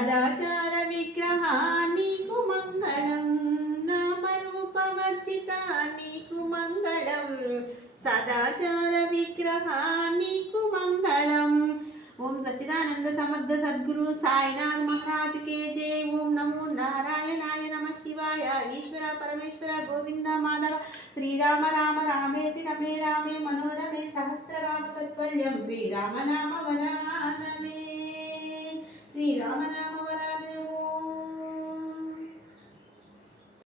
సదాచార విగ్రహ నీకు మంగళం, నామరూపవర్జిత నీకు మంగళం, సదాచార విగ్రహ నీకు మంగళం। ఓం సచ్చిదానంద సమర్థ సద్గురు సాయినాథ్ महाराज के जय। ओम नमो नारायणाय नमः शिवाय। ईश्वर परमेश्वर गोविंद माधव श्रीराम राम रामेति रमे रामे मनोरमे सहस्रनाम तत्तुल्यं श्रीराम नाम वरानने। श्रीराम नाम